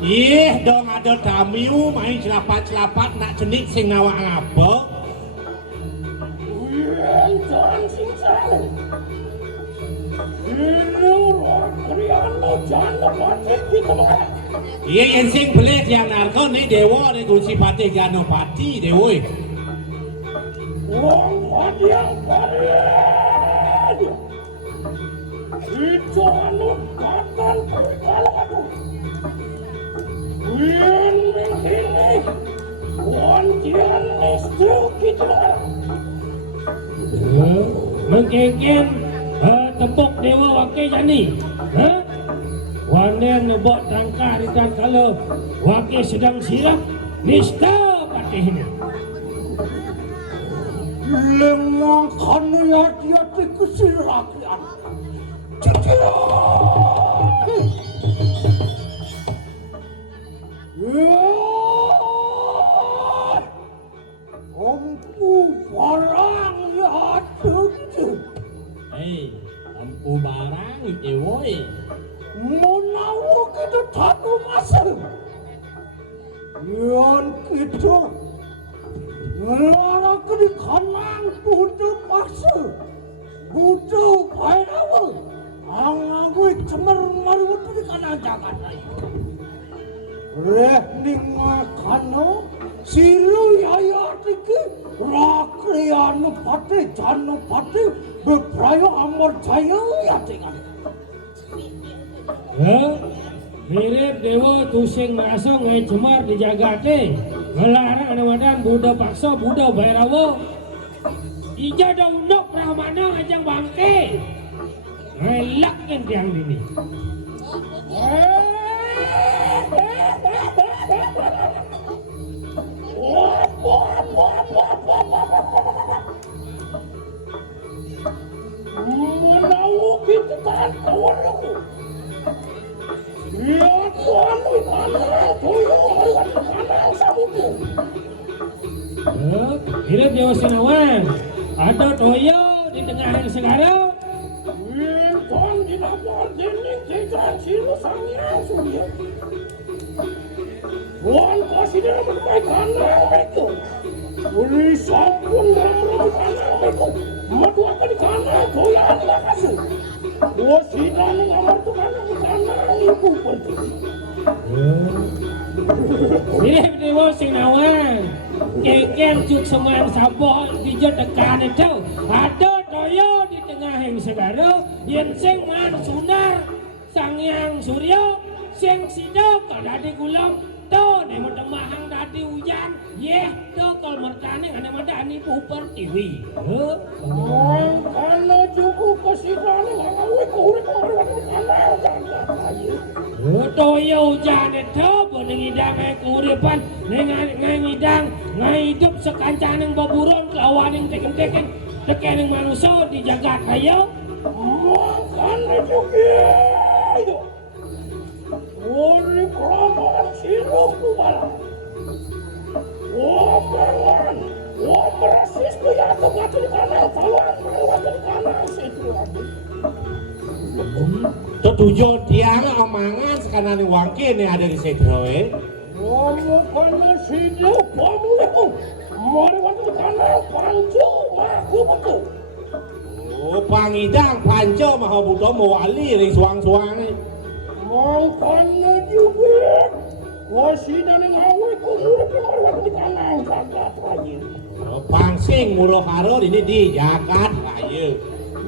Ih, dong ada tamu main celapat-celapat nak jenik sing nawak apa? Yen jan sing sale. Kriano jan pati kita mah. Iya yang sing belet yang narko nih dewa nih kursi pati jano pati dewa. Wong pati yang pari. Itu anu katan kalau aku. Yen ini wantian istri kita mah. Mengkengken tepuk dewa wakil jani. Wanen nebok tangka di tan kalau wakil sedang sirap nista patihnya. Lemang hati-hati kesirakian. Ompu barang ya tuju. Hei, ampu barang itu woi. Menawa kita satu masa. Yang kita melarang ke di kanan butuh masa. Butuh pairawa. Angagui cemer-meru di kanan jangan lain. Rehning makano silu yaya tiki rakrianu pati janu pati beprayo amor jaya ya tinggal. Mirip dewa tusing merasa ngai cemar dijagate melarang anawadan Buddha paksa Buddha Bairawa ija da undok pramana ajang bangke ngelak kan tiang dini. Menawa kita kan kawan aku. Ya Tuhan, mana tuyul mana sabuku. Mirip dewa Sinawan ada toyo di tengah yang sekarang. Tuhan dinapor jening tegan silu sangyang surya. Tuhan kasih dia berbaik kanang itu. Uli sampun merawat kanang itu. Madu akan di kanang toyan lah kasih. Dua sidang ngamar tu kanang ibu pergi. Mirip dewa Sinawan keken cuk seman sabok di tekan itu ada toyo di tengah yang sekarang yang sing man sunar sangyang surya sing sidok kalau di gulam to nemo temahang dadi hujan yeh to kalau mertane ane madani puper tiwi Kalau cukup kesidang ngawi kurik kanang toyo hujan itu bening idang kuripan ngidang hidup sekancaning baburon kelawaning teken-teken tekening manusia di jagat ayo makan itu. Ori tujuh tiang omangan sekarang wangke nih ada di setro Ngomong karena sini pamu mari waktu karena pancu aku betul. Oh pangidang panco mah buto mau wali ring suang-suang Makanya juga wasina ning awe ku urip mari waktu karena jagat lagi. Oh pangsing muruh haro ini di jagat ayo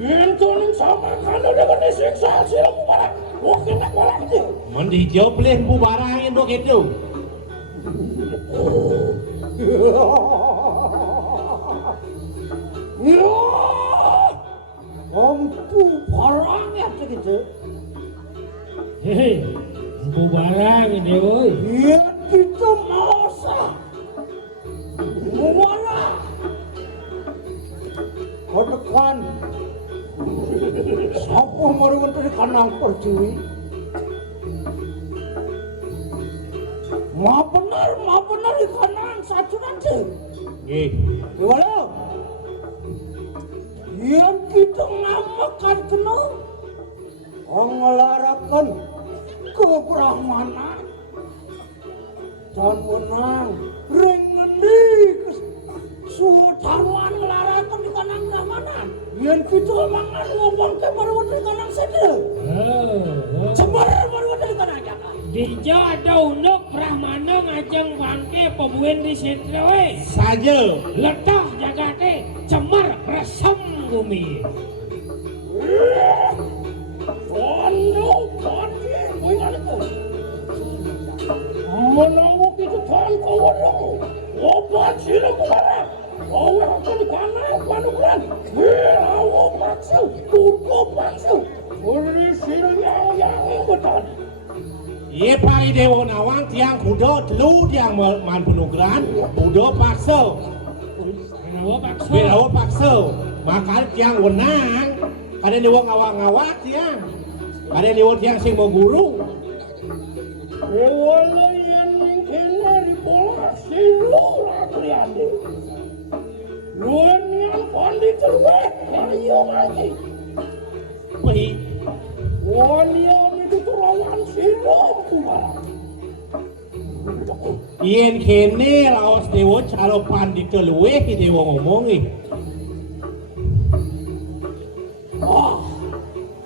Yen ning sama kana dengan disiksa silam barang. Oke nak lagi. mun dijoplen bu barangin do gitu Ya, ampu barangnya gitu. Hei, bu barang ini woi. Ya kita masa. Mana? Kodekan. Siapa mari untuk di kanang percui? Ma benar di kanan satu nanti. nggih Gimana? Yang kita ngamakan kena mengelarakan kebrahmanan dan menang ring menik suataruan ngelarakan di kanang brahmanan yang kita mangan ngomong ke baru di kanang sedih cemar baru di kanang jaka Dijo ada unduk Brahmana ngajeng bangke pemuen di setrewe. saja Letah jagate cemar resem bumi. Tondo pati wingan itu. Menawak itu tan kawarang. Obat silam barang. Awe akan kanang panukuran. Awe paksu, turko paksu. Uri silam yang betul. Ye pari dewo nawang tiang kudo telu tiang man penugran kudo pakso Belawa pakso makal tiang wenang kada dewo ngawak-ngawak tiang kada dewo tiang sing mau guru Wala yan ning kena di bola silu lakriande. Luan yang pandi terbaik ayo lagi. Pai Walian itu terawan silu kumara. yen kene laos dewo caro pandi teluwe ki dewo ngomongi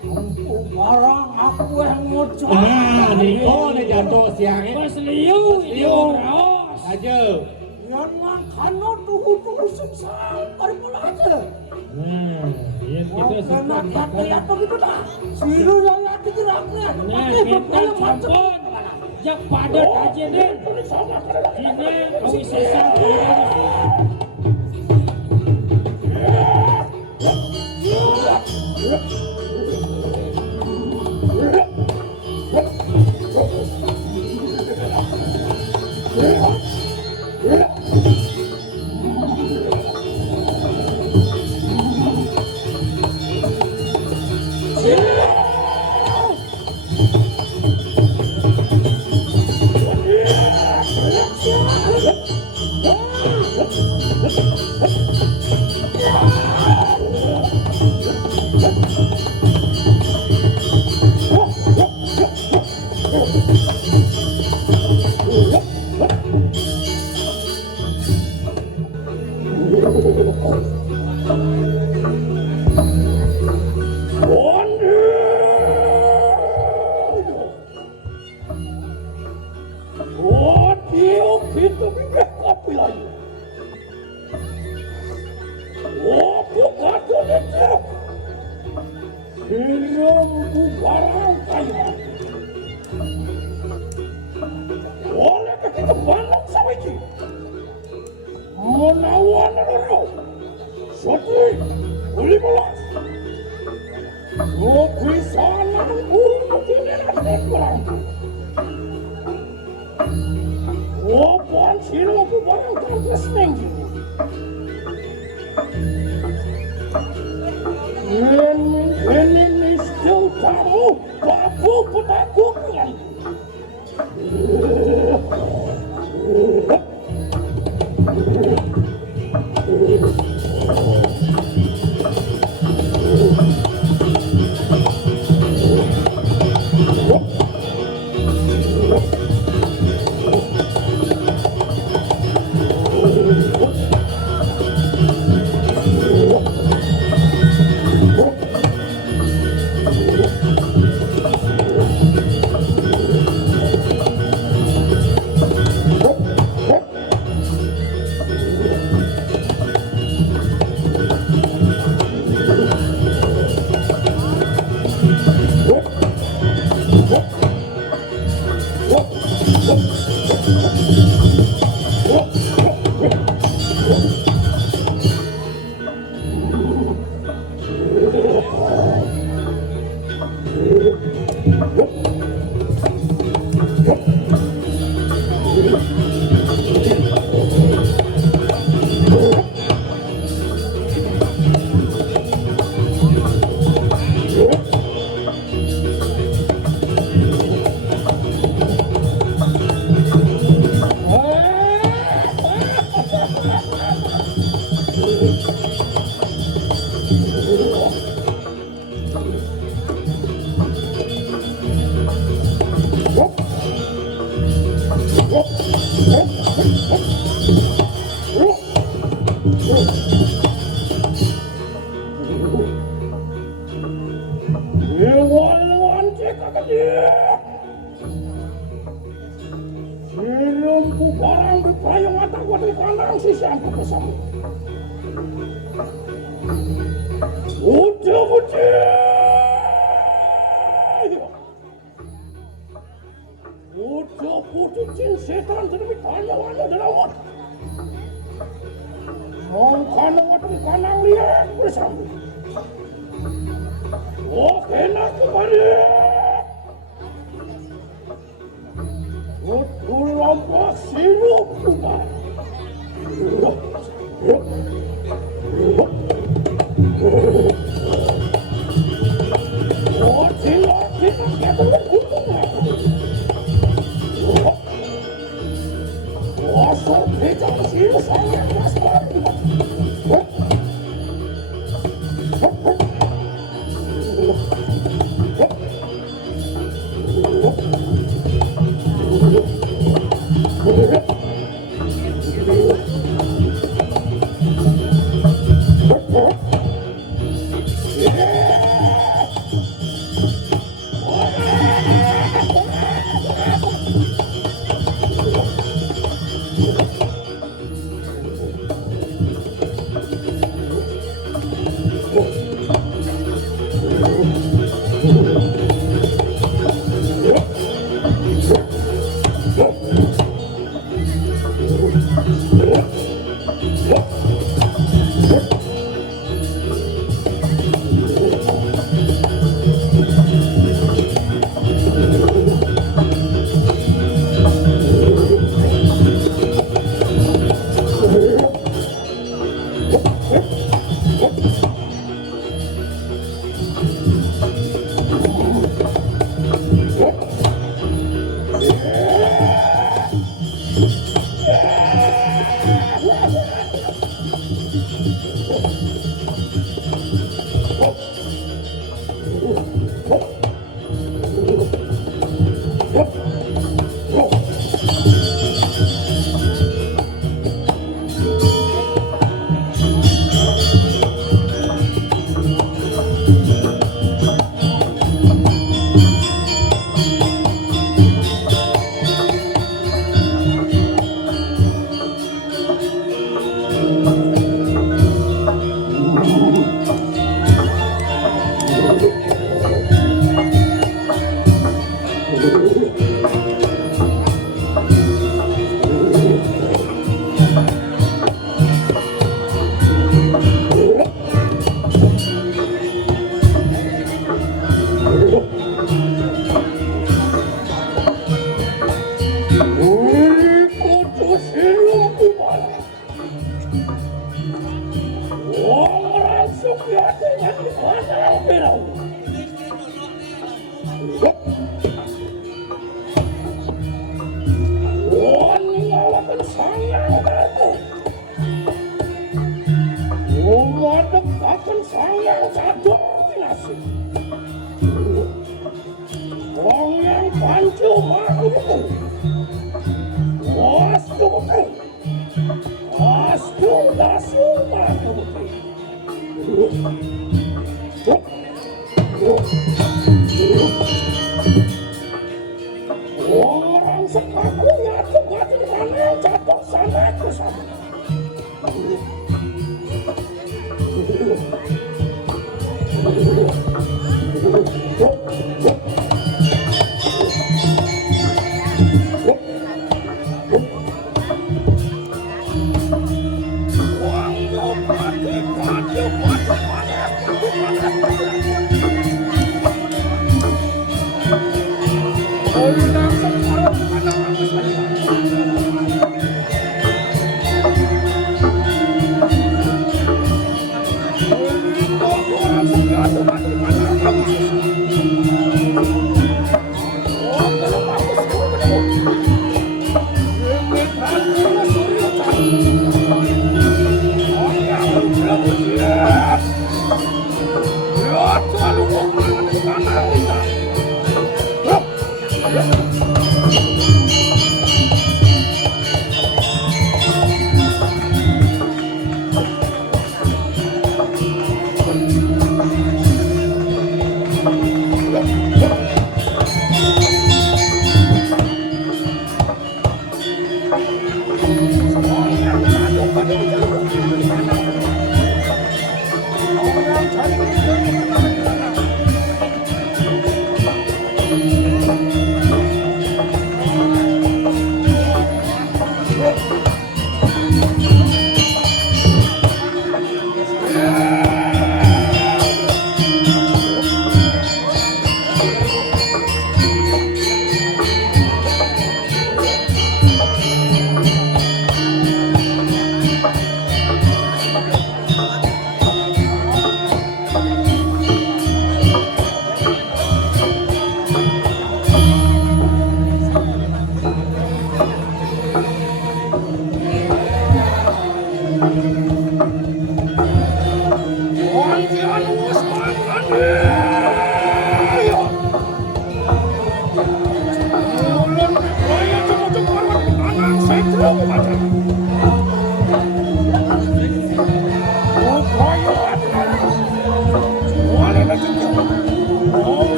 Ampu barang aku yang ngocok. nah niko ne jatuh siang Pas liu raos. aja Yang ngakano tuhu sengsang kari pula aja. Nah, ya kita Karena suka kata ya begitu dah. Silu yang ada geraknya. Nah, kita campur. Jak padat aja deh. Ini awi sesat. Lewan-lewan cek dia. Silumku barang di payung mata gua di kandang si siapa bersama. Udah. Udah putusin setan terlebih payung ada dalam mata. Mau kandang mata di kandang lihat bersama. Oh, enak kembali. Betul lompat sirup kembali. Oh, sirup kita beruntung. Oh, sorbetan sirup sangat besar. Orang sekakunya juga di mana jatuh sana ke sana.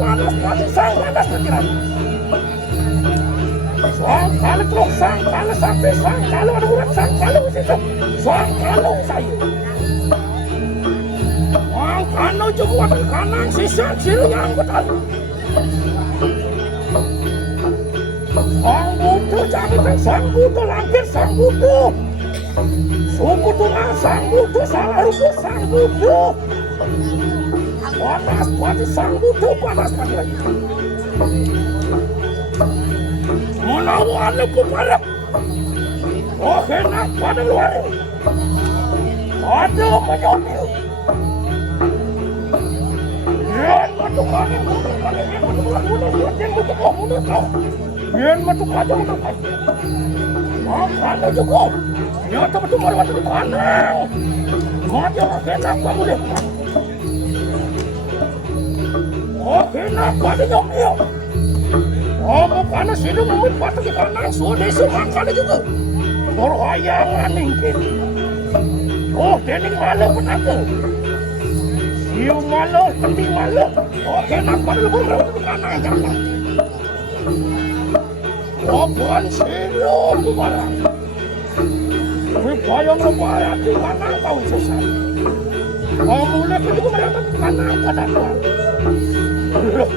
panas mati sang panas pikiran. Sang kali terus sang kali sampai sang kali ada urat sang kali itu sang kali saya. Sang kali juga ada kanan sisa silu yang betul. Sang butuh jangan sang butuh lampir sang butuh. Suku tulang sang butuh salah rubuh sang butuh. Panas mati sang butuh panas mati lagi. Menawan lepu pada. Oh enak pada luar. Ada menyonil. Yan matu kami mundur kami yan matu kau mundur kau. Yan matu kau mundur kau. Makanya juga. Ya teman-teman baru matu di kanan. Mati orang enak kamu deh. Oh enak pada nyonil. Oh, karena sini memang patah di kanan, sudah semangkanya juga. Berhayangan mungkin. Oh, kening malu penaka. Siu malu, penting malu. Oh, kenak pada lebur berapa di kanan jangan. Oh, bukan siu tu barang. Tapi bayang lebayang di kanan kau susah. Oh, mulai juga mereka di kanan kadang. Loh.